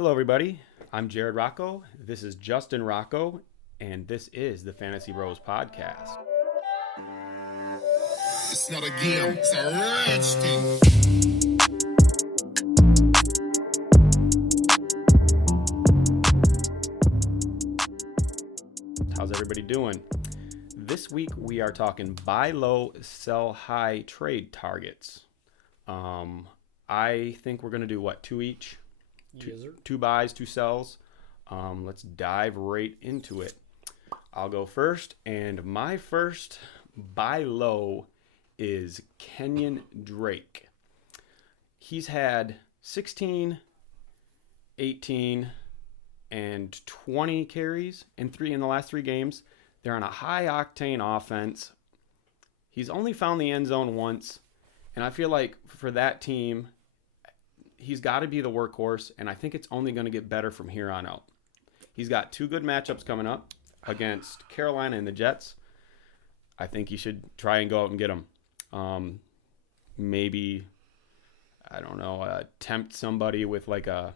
Hello, everybody. I'm Jared Rocco. This is Justin Rocco, and this is the Fantasy Bros Podcast. It's not a game, it's a rich thing. How's everybody doing? This week we are talking buy low, sell high trade targets. I think we're going to do what, two each? Two buys, two sells. Let's dive right into it. I'll go first, and my first buy low is Kenyon Drake. He's had 16, 18, and 20 carries in the last three games. They're on a high octane offense. He's only found the end zone once, and I feel like for that team, he's got to be the workhorse, and I think it's only going to get better from here on out. He's got two good matchups coming up against Carolina and the Jets. I think you should try and go out and get him. Maybe, I don't know, tempt somebody with like a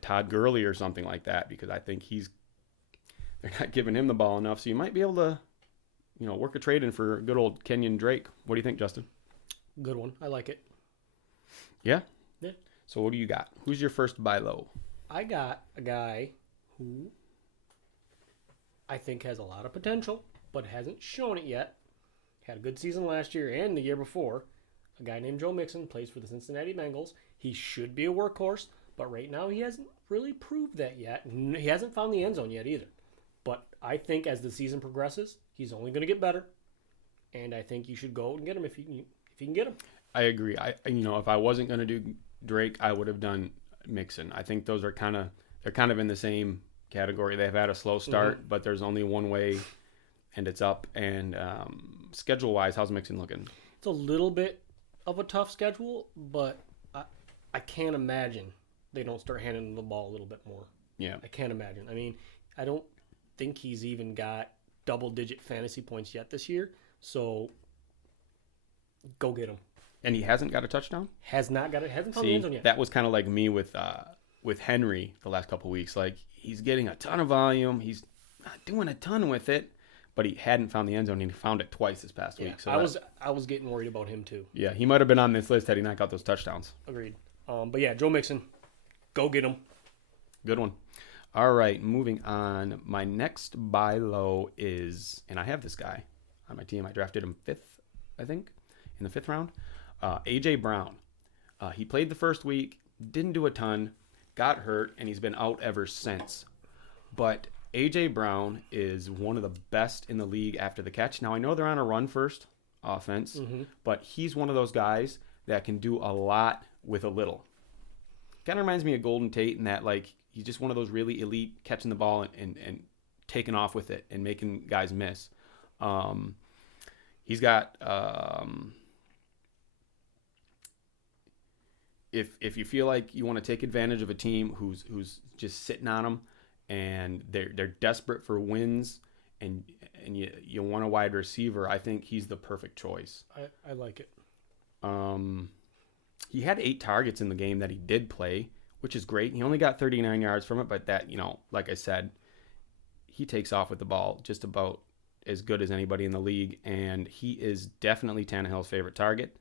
Todd Gurley or something like that, because I think they're not giving him the ball enough. So you might be able to, work a trade in for good old Kenyon Drake. What do you think, Justin? Good one. I like it. Yeah? Yeah. So what do you got? Who's your first buy low? I got a guy who I think has a lot of potential, but hasn't shown it yet. Had a good season last year and the year before. A guy named Joe Mixon plays for the Cincinnati Bengals. He should be a workhorse, but right now he hasn't really proved that yet. He hasn't found the end zone yet either. But I think as the season progresses, he's only going to get better. And I think you should go and get him if you can get him. I agree. If I wasn't going to do Drake, I would have done Mixon. I think they're kind of in the same category. They've had a slow start, but there's only one way, and it's up. And schedule-wise, how's Mixon looking? It's a little bit of a tough schedule, but I can't imagine they don't start handing him the ball a little bit more. Yeah. I can't imagine. I mean, I don't think he's even got double-digit fantasy points yet this year, so go get him. And he hasn't got a touchdown? Hasn't found the end zone yet. That was kind of like me with Henry the last couple of weeks. Like, he's getting a ton of volume. He's not doing a ton with it, but he hadn't found the end zone, and he found it twice this past week. So I was getting worried about him too. Yeah, he might have been on this list had he not got those touchdowns. Agreed. But yeah, Joe Mixon, go get him. Good one. All right, moving on. My next buy low is, and I have this guy on my team. I drafted him fifth, I think, in the fifth round. A.J. Brown. He played the first week, didn't do a ton, got hurt, and he's been out ever since. But A.J. Brown is one of the best in the league after the catch. Now, I know they're on a run-first offense, but he's one of those guys that can do a lot with a little. Kind of reminds me of Golden Tate in that, like, he's just one of those really elite catching the ball and taking off with it and making guys miss. He's got... If you feel like you want to take advantage of a team who's just sitting on them and they're desperate for wins and you want a wide receiver, I think he's the perfect choice. I like it. He had 8 targets in the game that he did play, which is great. He only got 39 yards from it, but that, like I said, he takes off with the ball just about as good as anybody in the league, and he is definitely Tannehill's favorite target.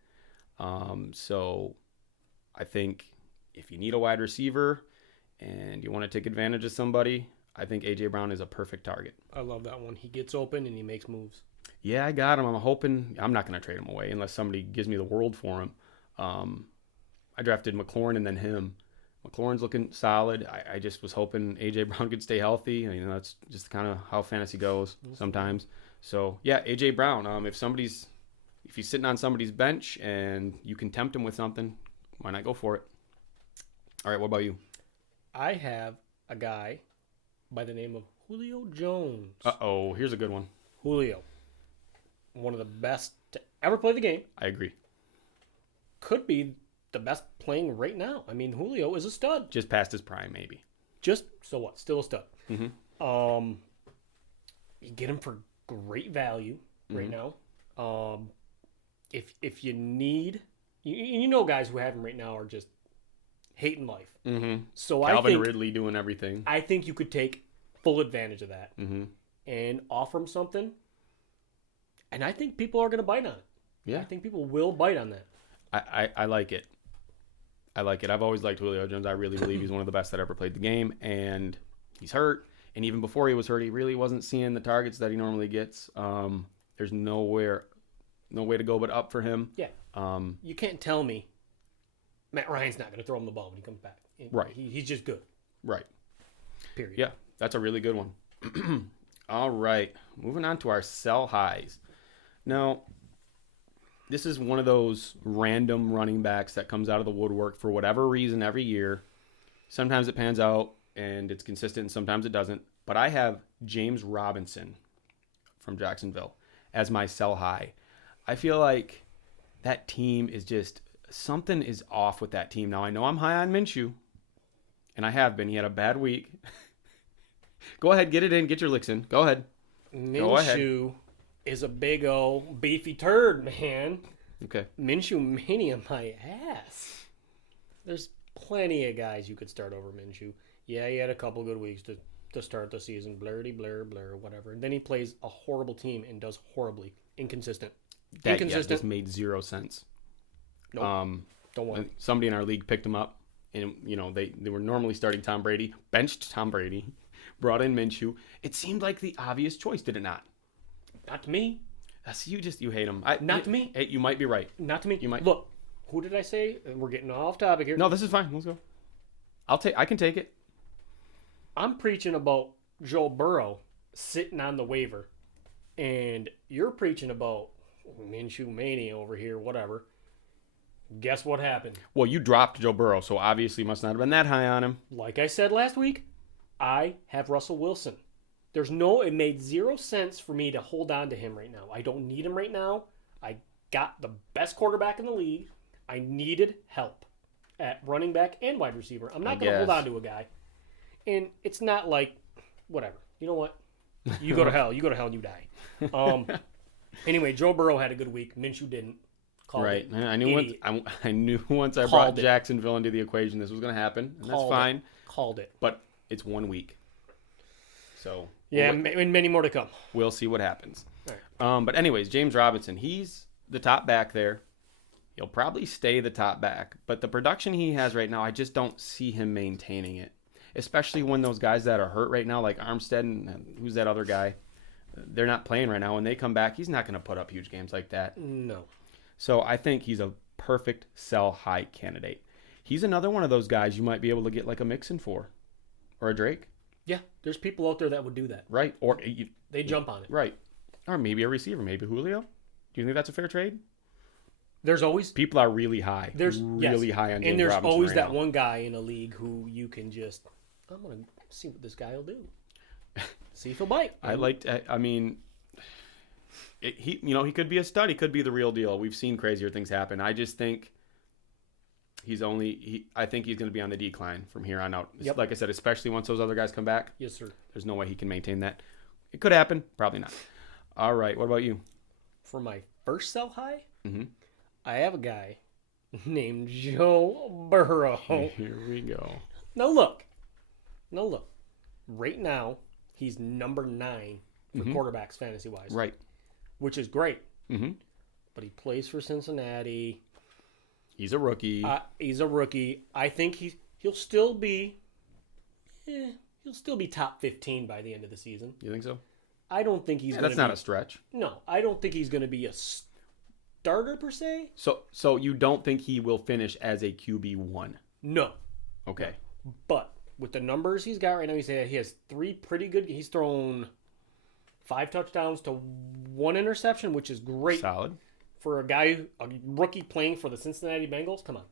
So I think if you need a wide receiver and you want to take advantage of somebody, I think A.J. Brown is a perfect target. I love that one. He gets open and he makes moves. Yeah, I got him. I'm hoping I'm not going to trade him away unless somebody gives me the world for him. I drafted McLaurin and then him. McLaurin's looking solid. I just was hoping A.J. Brown could stay healthy. That's just kind of how fantasy goes sometimes. So, yeah, A.J. Brown. If he's sitting on somebody's bench and you can tempt him with something, why not go for it? All right, what about you? I have a guy by the name of Julio Jones. Uh-oh, here's a good one. Julio, one of the best to ever play the game. I agree. Could be the best playing right now. I mean, Julio is a stud. Just past his prime, maybe. So what? Still a stud. Mm-hmm. You get him for great value right now. If you need... guys who have him right now are just hating life. Mm-hmm. So Calvin Ridley doing everything. I think you could take full advantage of that and offer him something. And I think people are going to bite on it. Yeah. I think people will bite on that. I like it. I like it. I've always liked Julio Jones. I really believe he's one of the best that ever played the game. And he's hurt. And even before he was hurt, he really wasn't seeing the targets that he normally gets. There's no way to go but up for him. Yeah. You can't tell me Matt Ryan's not going to throw him the ball when he comes back. Right. He's just good. Right. Period. Yeah, that's a really good one. All right. Moving on to our sell highs. Now, this is one of those random running backs that comes out of the woodwork for whatever reason every year. Sometimes it pans out and it's consistent, and sometimes it doesn't. But I have James Robinson from Jacksonville as my sell high. I feel like that team is just something is off with that team. Now, I know I'm high on Minshew, and I have been. He had a bad week. Go ahead, get it in, get your licks in. Go ahead. Minshew is a big old beefy turd, man. Okay. Minshew mania my ass. There's plenty of guys you could start over Minshew. Yeah, he had a couple good weeks to start the season. Blurty, blur, whatever. And then he plays a horrible team and does horribly. Inconsistent. That just made zero sense. Nope. Don't want it. Somebody in our league picked him up, and they were normally starting Tom Brady, benched Tom Brady, brought in Minshew. It seemed like the obvious choice, did it not? Not to me. See, you hate him. Not to me. You might be right. Not to me. You might. Look, who did I say? We're getting off topic here. No, this is fine. Let's go. I can take it. I'm preaching about Joe Burrow sitting on the waiver, and you're preaching about Minshew mania over here, whatever. Guess what happened? Well, you dropped Joe Burrow, so obviously must not have been that high on him. Like I said last week, I have Russell Wilson. It made zero sense for me to hold on to him right now. I don't need him right now. I got the best quarterback in the league. I needed help at running back and wide receiver. I'm not going to hold on to a guy. And it's not like, whatever. You know what? You go to hell. You go to hell and you die. Anyway, Joe Burrow had a good week. Minshew didn't. Right. I knew once I brought Jacksonville into the equation this was going to happen. And that's fine. Called it. But it's 1 week. So. Yeah, and many more to come. We'll see what happens. All right. But anyways, James Robinson, he's the top back there. He'll probably stay the top back. But the production he has right now, I just don't see him maintaining it. Especially when those guys that are hurt right now, like Armstead and who's that other guy, they're not playing right now. When they come back, he's not going to put up huge games like that. No. So I think he's a perfect sell high candidate. He's another one of those guys you might be able to get like a Mixon for. Or a Drake. Yeah, there's people out there that would do that. Right. Or they jump on it. Right. Or maybe a receiver, maybe Julio. Do you think that's a fair trade? There's always people are really high. There's really high on James and there's Robinson always right that now. one guy in a league who you can just I'm gonna see what this guy will do. See if he'll bite. He could be a stud. He could be the real deal. We've seen crazier things happen. I just think I think he's going to be on the decline from here on out. Yep. Like I said, especially once those other guys come back. Yes, sir. There's no way he can maintain that. It could happen. Probably not. All right. What about you? For my first sell high, Mm-hmm. I have a guy named Joe Burrow. Here we go. Now look. Right now, he's number 9 for quarterbacks fantasy-wise. Right. Which is great. Mm-hmm. But he plays for Cincinnati. He's a rookie. I think he'll still be top 15 by the end of the season. You think so? I don't think he's. That's not a stretch. No, I don't think he's going to be a starter per se. So you don't think he will finish as a QB1? No. Okay. But with the numbers he's got right now, he has 3 pretty good. He's thrown 5 touchdowns to 1 interception, which is great. Solid. For a rookie playing for the Cincinnati Bengals, come on.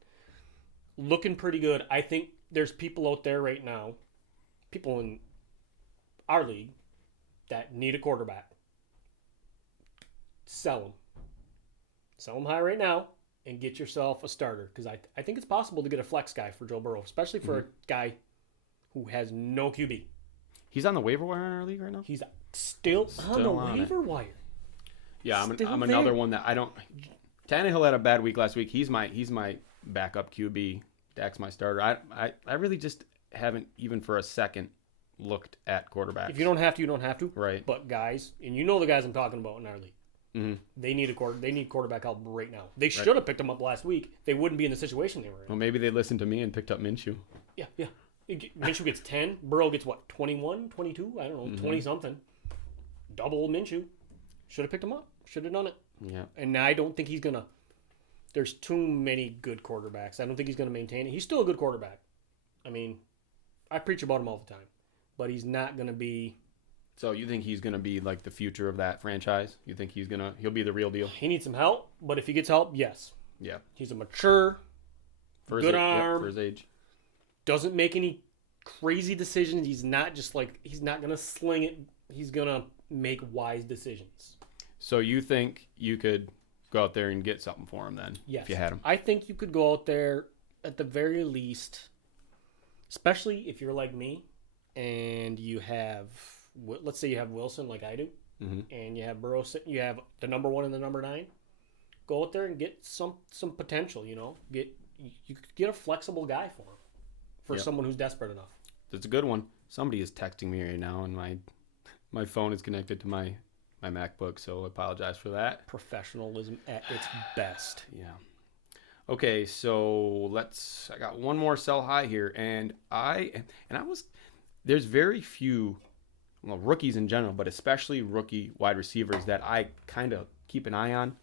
Looking pretty good. I think there's people out there right now, people in our league, that need a quarterback. Sell them. Sell them high right now and get yourself a starter. Because I think it's possible to get a flex guy for Joe Burrow, especially for a guy who has no QB. He's on the waiver wire in our league right now? He's still on the waiver wire. Yeah, I'm another one that I don't. Tannehill had a bad week last week. He's my backup QB Dak's my starter. I really just haven't even for a second looked at quarterbacks. If you don't have to, you don't have to. Right. But guys, and you know the guys I'm talking about in our league, Mm-hmm. they need quarterback help right now. They should have picked him up last week. They wouldn't be in the situation they were in. Well, maybe they listened to me and picked up Minshew. Yeah. Minshew gets 10. Burrow gets what, 21, 22? I don't know, 20 something. Double Minshew. Should have picked him up. Should have done it. Yeah. And I don't think he's gonna. There's too many good quarterbacks. I don't think he's gonna maintain it. He's still a good quarterback. I mean, I preach about him all the time, but he's not gonna be. So you think he's going to be like the future of that franchise? You think he'll be the real deal? He needs some help, but if he gets help, yes. Yeah. He's a mature, For good arm. for his age. Doesn't make any crazy decisions. He's not going to sling it. He's going to make wise decisions. So you think you could go out there and get something for him then? Yes. If you had him? I think you could go out there at the very least, especially if you're like me and you have, let's say you have Wilson like I do, and you have Burrow, you have the number 1 and the number 9. Go out there and get some potential. You could get a flexible guy for someone who's desperate enough. That's a good one. Somebody is texting me right now, and my phone is connected to my MacBook, so I apologize for that. Professionalism at its best. Yeah. Okay, so I got one more sell high here, and there's very few, rookies in general, but especially rookie wide receivers that I kind of keep an eye on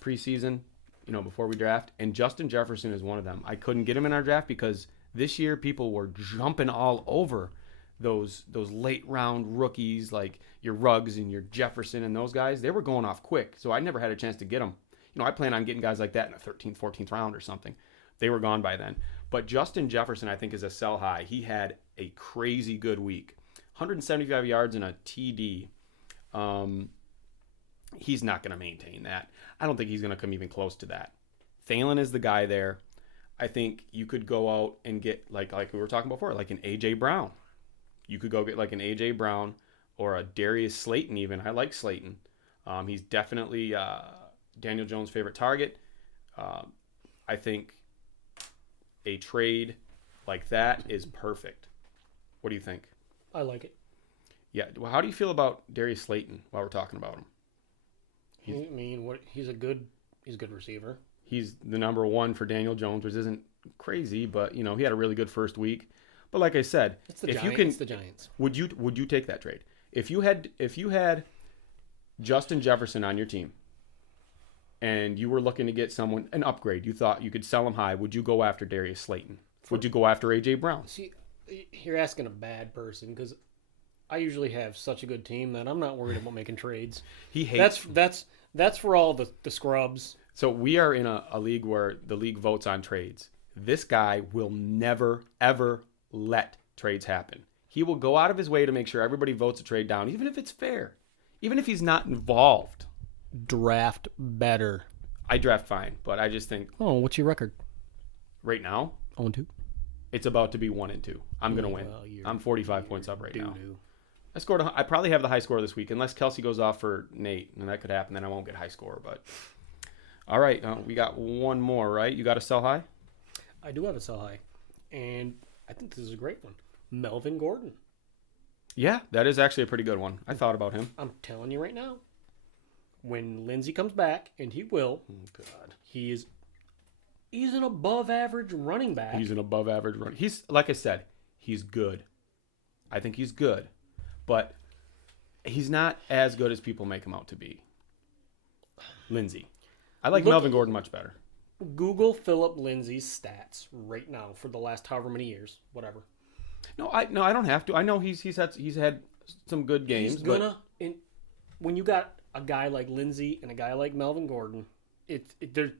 preseason, before we draft. And Justin Jefferson is one of them. I couldn't get him in our draft because this year people were jumping all over those late round rookies like your Ruggs and your Jefferson and those guys. They were going off quick, so I never had a chance to get them. I plan on getting guys like that in the 13th, 14th round or something. They were gone by then. But Justin Jefferson, I think, is a sell high. He had a crazy good week. 175 yards and a TD. He's not going to maintain that. I don't think he's going to come even close to that. Thielen is the guy there. I think you could go out and get, like we were talking before, like an A.J. Brown. You could go get like an A.J. Brown or a Darius Slayton even. I like Slayton. He's definitely Daniel Jones' favorite target. I think a trade like that is perfect. What do you think? I like it. Yeah. Well, how do you feel about Darius Slayton while we're talking about him? He's a good receiver. He's the number 1 for Daniel Jones, which isn't crazy, but he had a really good first week. But like I said, it's the Giants. Would you take that trade? If you had Justin Jefferson on your team and you were looking to get an upgrade, you thought you could sell him high, would you go after Darius Slayton? Would you go after AJ Brown? See, you're asking a bad person because I usually have such a good team that I'm not worried about making trades. He hates that's for all the scrubs. So we are in a league where the league votes on trades. This guy will never, ever let trades happen. He will go out of his way to make sure everybody votes a trade down, even if it's fair, even if he's not involved. Draft better. I draft fine, but I just think... Oh, what's your record? Right now? 0-2. It's about to be 1-2. I'm going to win. I'm 45 points up right now. I probably have the high score this week, unless Kelsey goes off for Nate, and that could happen. Then I won't get high score. But all right, we got one more, right? You got a sell high? I do have a sell high, and I think this is a great one. Melvin Gordon. Yeah, that is actually a pretty good one. I thought about him. I'm telling you right now, when Lindsey comes back, and he will, he's an above average running back. He's an above average running. He's, like I said, he's good. I think he's good. But he's not as good as people make him out to be. Lindsey. I like Melvin Gordon much better. Google Philip Lindsey's stats right now for the last however many years, whatever. No, I don't have to. I know he's had some good games. He's gonna. When you got a guy like Lindsey and a guy like Melvin Gordon, they're.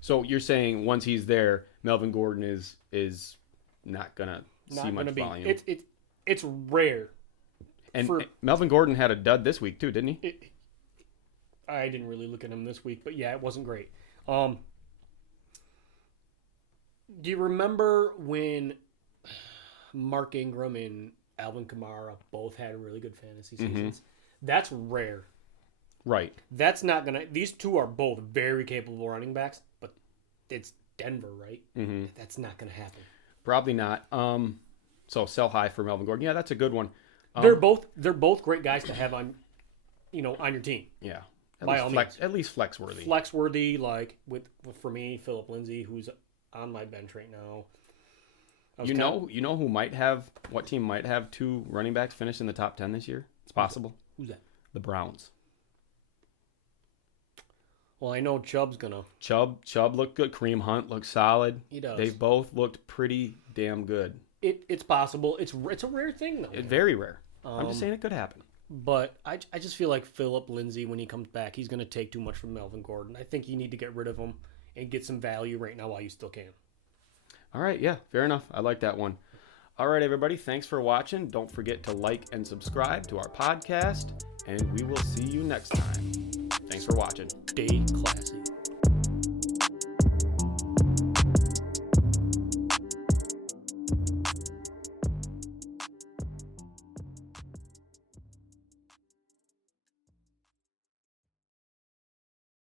So you're saying once he's there, Melvin Gordon is not gonna see much volume. It's rare. And Melvin Gordon had a dud this week too, didn't he? I didn't really look at him this week, but yeah, it wasn't great. Do you remember when Mark Ingram and Alvin Kamara both had really good fantasy seasons? That's rare. Right. That's not gonna. These two are both very capable running backs, but Denver, right? Mm-hmm. That's not going to happen. Probably not. So sell high for Melvin Gordon. Yeah, that's a good one. They're both great guys to have on your team. Yeah. At least flex worthy. Flex worthy, like for me, Philip Lindsay, who's on my bench right now. You know what team might have 2 running backs finish in the top 10 this year? It's possible. Who's that? The Browns. Well, I know Chubb's gonna. Chubb looked good. Kareem Hunt looked solid. He does. They've both looked pretty damn good. It's possible. It's a rare thing though. It's very rare. I'm just saying it could happen. But I just feel like Philip Lindsay, when he comes back, he's gonna take too much from Melvin Gordon. I think you need to get rid of him and get some value right now while you still can. All right, yeah, fair enough. I like that one. All right, everybody, thanks for watching. Don't forget to like and subscribe to our podcast, and we will see you next time. Thanks for watching. Stay classy.